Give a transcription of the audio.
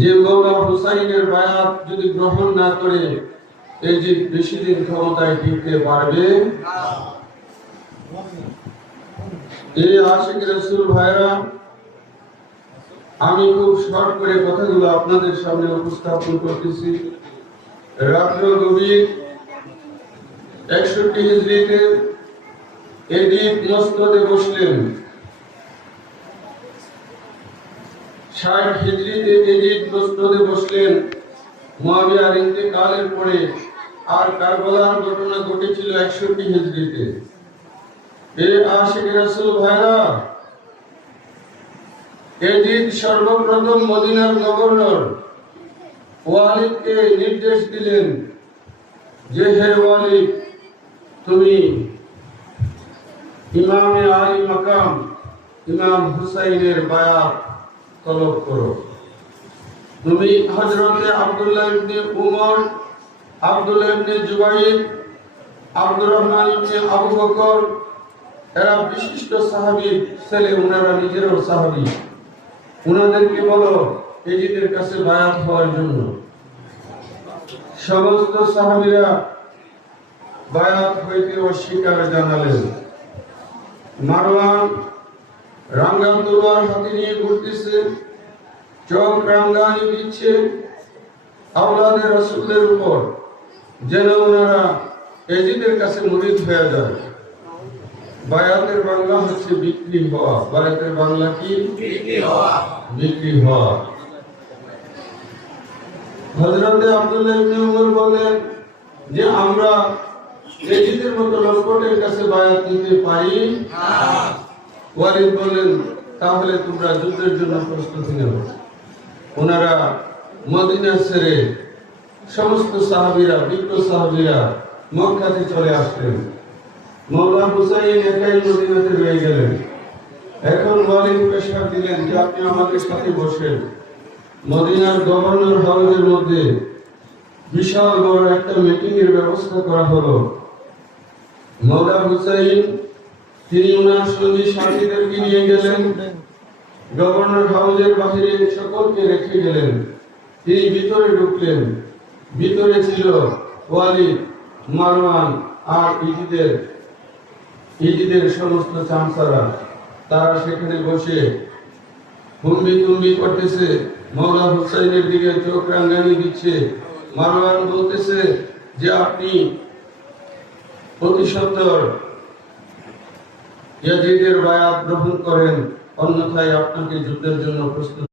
যে মৌলা হুসাইনের বায়াত যদি গ্রহণ না করে, এই যে বেশি দিন ক্ষমতায় টিকতে পারবে? এই আশিক রসুল ভাইরা, আমি খুব শর্ট করে কথাগুলো আপনাদের সামনে উপস্থাপন করতেছি। রাত্র গভীর একষট্টি হিজড়িতে এদিক মস্তদে বসলেন। ষাট হিজড়িতে বসলেন। ইন্তেকালের পরে আর কারবালার ঘটনা ঘটেছিল একষট্টি হিজড়িতে। এ আশিক রাসূল ভাইরা এদিক সর্বপ্রথম মদিনার নির্দেশ দিলেন যে, হে ওয়ালিদ, তুমি ইমামে আলী মাকাম, ইমাম হুসাইনের বায়াত তলব করো। তুমি হজরতে আব্দুল্লাহ ইবনে উমর, আব্দুল্লাহ ইবনে জুবাইর, আব্দুর রহমান ইবনে আবু বকর, এরা বিশিষ্ট সাহাবী, ছেলে ওনারা নিজেরও সাহাবী। ওনাদেরকে বলো, এজিদের কাছে বায়াত হওয়ার জন্য। সমস্ত সাহাবীরা বায়াত হইতে অস্বীকার জানালেন। মারওয়ান রাঙ্গা তলোয়ার হাতে নিয়ে ঘুরতেছে। চোখ রাঙ্গানি দিচ্ছে। আওলাদের রসুলদের উপর। যেন ওনারা এজিদের কাছে মুরিদ হয়ে যায়। বায়াতের বাংলা হচ্ছে বিক্রি হওয়া। বায়াতের বাংলা কি? বিক্রি হওয়া। হযরতে আব্দুল্লাহ ইবনে উমর বলেন যে আমরা এজিদের মতো লক্ষ্যের কাছে বায়াত নিতে পারি? ওয়ালিদ বলেন তাহলে তোমরা যুদ্ধের জন্য প্রস্তুতি নেব ওনারা মদিনা ছেড়ে সমস্ত সাহাবীরা বিজ্ঞ সাহাবীরা মক্কাতে চলে আসলেন। মৌলা হুসাইন একাই মদিনাতে রয়ে গেলেন। এখন ওয়ালিদ প্রেশার দিলেন যে, আপনি আমাদের সাথে বসেন। মদিনার গভর্নর হাউসের মধ্যে বিশাল বড় একটা মিটিং এর ব্যবস্থা করা হলো। মৌলা হুসাইন তিনি ওনার সঙ্গী সাথীদেরকে নিয়ে গেলেন। গভর্নর হাউসের বাহিরে সকলকে রেখে গেলেন। তিনি ভিতরে ঢুকলেন। ভিতরে ছিল ওয়ালিদ, মারওয়ান আর ইজিদের। ইজিদের সমস্ত চামচারা। তারা সেখানে বসে হুম্বি তুম্বি করতেছে। মৌলা হুসাইনের দিকে চোখ রাঙ্গানি দিচ্ছে। মারওয়ান বলতেছে যে, আপনি অতি সত্তর ইয়াজিদের বায়াত গ্রহণ করেন অন্যথায় আপনাকে যুদ্ধের জন্য প্রস্তুত